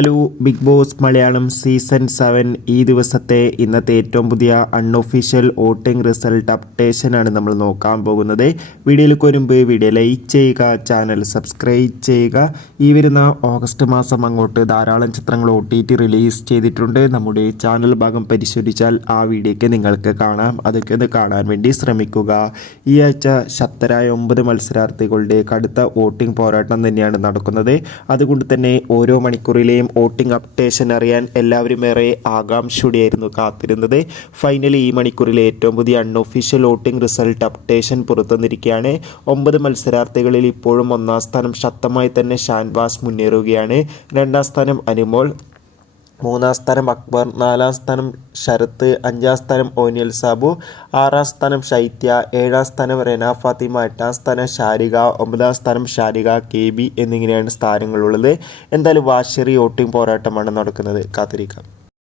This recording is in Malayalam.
Hello big boss Malayalam season seven ഈ ദിവസത്തെ ഇന്നത്തെ ഏറ്റവും പുതിയ അൺഒഫീഷ്യൽ വോട്ടിംഗ് റിസൾട്ട് അപ്ഡേഷനാണ് നമ്മൾ നോക്കാൻ പോകുന്നത്. വീഡിയോയിലേക്ക് വരുമ്പോൾ വീഡിയോ ലൈക്ക് ചെയ്യുക ചാനൽ സബ്സ്ക്രൈബ് ചെയ്യുക. ഈ വരുന്ന ഓഗസ്റ്റ് മാസം അങ്ങോട്ട് ധാരാളം ചിത്രങ്ങൾ ഒ ടി ടി റിലീസ് ചെയ്തിട്ടുണ്ട്. നമ്മുടെ ചാനൽ ഭാഗം പരിശോധിച്ചാൽ ആ വീഡിയോയ്ക്ക് നിങ്ങൾക്ക് കാണാം. അതൊക്കെ ഒന്ന് കാണാൻ വേണ്ടി ശ്രമിക്കുക. ഈ ആഴ്ച ശക്തരായ ഒമ്പത് മത്സരാർത്ഥികളുടെ കടുത്ത വോട്ടിംഗ് പോരാട്ടം തന്നെയാണ് നടക്കുന്നത്. അതുകൊണ്ട് തന്നെ ഓരോ മണിക്കൂറിലെയും വോട്ടിംഗ് അപ്ഡേഷൻ അറിയാൻ എല്ലാവരും ഏറെ ആകാംക്ഷയോടെയായിരുന്നു കാത്തിരുന്നത്. ഫൈനലി ഈ മണിക്കൂറിലെ ഏറ്റവും പുതിയ അൺഒഫീഷ്യൽ വോട്ടിംഗ് റിസൾട്ട് അപ്ഡേഷൻ പുറത്തുവന്നിരിക്കുകയാണ്. ഒമ്പത് മത്സരാർത്ഥികളിൽ ഇപ്പോഴും ഒന്നാം സ്ഥാനം ശക്തമായി തന്നെ ഷാൻവാസ് മുന്നേറുകയാണ്. രണ്ടാം സ്ഥാനം അനുമോൾ മൂന്നാം സ്ഥാനം അക്ബർ നാലാം സ്ഥാനം ശരത്ത് അഞ്ചാം സ്ഥാനം ഓനിയൽ സാബു ആറാം സ്ഥാനം ശൈത്യ ഏഴാം സ്ഥാനം റെന ഫാത്തിമ എട്ടാം സ്ഥാനം ഷാരിക ഒമ്പതാം സ്ഥാനം ഷാരിക കെ ബി എന്നിങ്ങനെയാണ് സ്ഥാനങ്ങളുള്ളത്. എന്തായാലും വാശേറി വോട്ടിംഗ് പോരാട്ടമാണ് നടക്കുന്നത്. കാത്തിരിക്കാം.